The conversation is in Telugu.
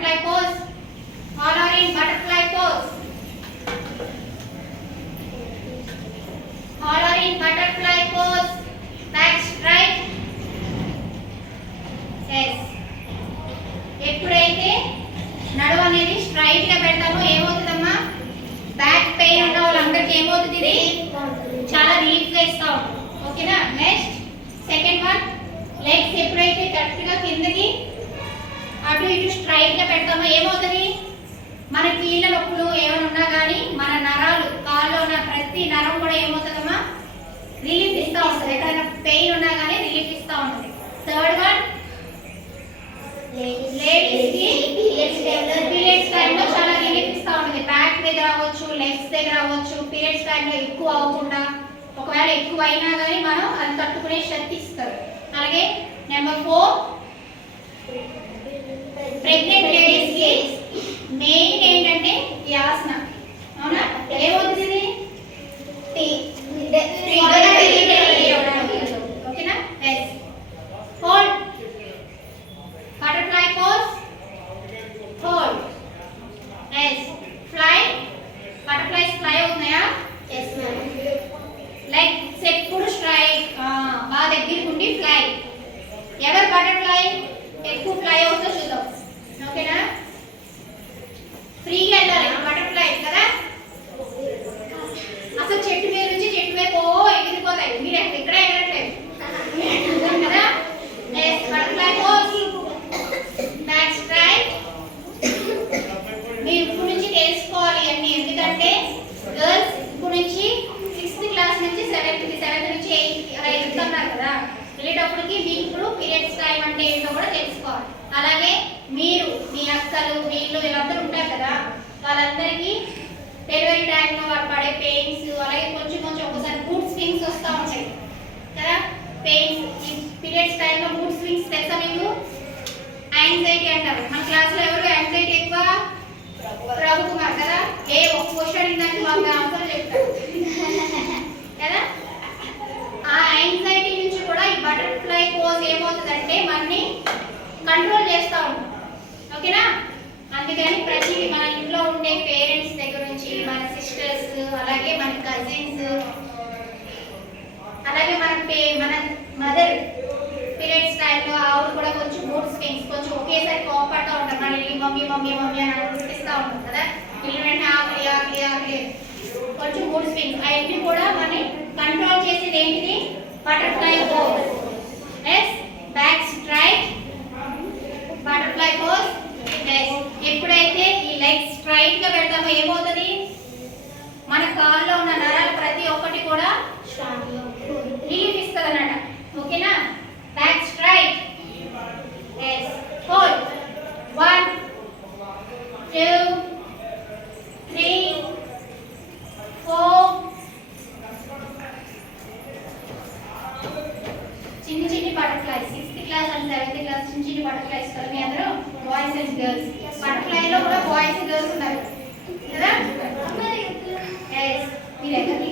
butterfly pose. All are in butterfly pose. All are in butterfly pose. Back straight. Yes. ఎప్పుడైతే నడుము అనేది స్ట్రైట్ గా పెడతామో ఏమవుతుందమ్మా, బ్యాక్ పెయిన్ ఉన్న వాళ్ళందరికీ ఏమవుతుంది, ఇది చాలా రిలీఫ్ గా ఇస్తా ఉంటుంది. ఓకేనా. నెక్స్ట్ సెకండ్ వన్, లెగ్స్ ఎప్పుడైతే కరెక్ట్ గా కిందకి అటు ఇటు స్ట్రైట్ గా పెడతామో ఏమవుతుంది, మన కీళ్ళ నొప్పులు ఏమైనా ఉన్నా కానీ మన నరాలు కాల్లో ఉన్న ప్రతి నరం కూడా ఏమవుతుందమ్మా, రిలీఫ్ ఇస్తా ఉంటుంది. ఎక్కడైనా పెయిన్ ఉన్నా కానీ రిలీఫ్ ఇస్తా ఉంటుంది. థర్డ్ వన్, పీరియడ్స్ టైంలో చాలా రిలీఫ్ ఇస్తా ఉంటుంది. బ్యాక్ దగ్గర అవ్వచ్చు, లెగ్స్ దగ్గర అవ్వచ్చు. పీరియడ్స్ టైంలో ఎక్కువ అవ్వకుండా, ఒకవేళ ఎక్కువ అయినా కానీ మనం అది తట్టుకునే శక్తి ఇస్తారు. అలాగే నెంబర్ 4, ప్రెగ్నెంట్ లేడీస్ కి మెయిన్ ఏంటంటే ఈ ఆసన. అవునా, ఏమవుతుంది, ఓకేనా. Yes. Hold, butterfly pose. Hold. Yes. Fly, butterflies fly అవుతున్నాయా? Yes ma'am. లెగ్స్ ఎప్పుడు స్ట్రైట్ బాగా దగ్గరికి ఉండి ఫ్లై. ఎవరు బటర్ఫ్లై ఎక్కువ ఫ్లై అవుతుందో చూద్దాం. ఓకేనా. ఫ్రీగా వెళ్ళాలి బటర్ఫ్లై కదా. అసలు చెట్టు మీద నుంచి చెట్టు వైపు ఎగిరిపోతాయి. మీరు ఇక్కడ ఎగరట్లేదు కదా. Butterfly pose. Back straight. మీరు ఇప్పుడు నుంచి తెలుసుకోవాలి అన్ని. ఎందుకంటే గర్ల్స్ ఇప్పుడు నుంచి 6th క్లాస్ నుంచి 7th నుంచి 8th అలా వెళ్తున్నారు కదా. వెళ్ళేటప్పటికి మీకు ఇప్పుడు పీరియడ్స్ టైం అంటే ఏంటో కూడా తెలుసుకోవాలి. అలాగే మీరు మీ అక్కలు వీళ్ళు వీళ్ళందరూ ఉంటారు కదా, వాళ్ళందరికీ డెలివరీ టైంలో వాళ్ళు పడే పెయిన్స్, అలాగే కొంచెం ఒకసారి మూడ్ స్వింగ్స్ వస్తూ ఉంటాయి కదా. పెయిన్స్ ఈ పీరియడ్స్ టైంలో మూడ్ స్వింగ్స్ తెలుసా మీకు? యాంగ్జైటీ అంటారు. మన క్లాస్లో ఎవరు యాంగ్జైటీ ఎక్కువ? ప్రభు కుమార్ కదా. ఒక క్వశ్చన్ అడిగినాక మాకు ఆన్సర్ చెప్తారు కదా. ఆ యాంగ్జైటీ నుంచి కూడా ఈ బటర్ఫ్లై పోజ్ ఏమవుతుందంటే మనని కంట్రోల్ చేస్తూ ఉంటుంది. ఓకేనా. అందుకని ప్రతి మన ఇంట్లో ఉండే పేరెంట్స్ దగ్గర నుంచి మన సిస్టర్స్, అలాగే మన కజిన్స్, అలాగే మన మదర్ పీరియడ్స్ టైంలో ఆవిడ కూడా కొంచెం మూడ్ స్వింగ్స్, కొంచెం ఒకేసారి కోపడుతూ ఉంటారు. మన మమ్మీ మమ్మీ మమ్మీ అని అనిపిస్తూ ఉంటుంది కదా. వీళ్ళు వెంటనే ఆకలి ఆకలి ఆకలి కొంచెం మూడ్ స్వింగ్స్. అవన్నీ కూడా మనని కంట్రోల్ చేసేది ఏంటిది, butterfly pose. Yes. Back straight, butterfly pose. Yes. ఎప్పుడైతే ఈ లెగ్స్ స్ట్రైట్ గా పెడతామో ఏమవుతుంది, మన కాల్లో ఉన్న నరాలు ప్రతి ఒక్కటి కూడా రిలీఫ్ ఇస్తుంది అన్నమాట. ఓకేనా. Back straight. ఎస్. హోల్డ్. 1 2 3 4. చిన్ని butterflies 6th class and 7th class చిన్ని బటర్ఫ్లైస్ కదా. మీ అందరూ బాయ్స్ అండ్ గర్ల్స్. బటర్ఫ్లై లో కూడా బాయ్స్ గర్ల్స్ ఉన్నారు కదా. ఎస్. మీరు ఎక్కడికి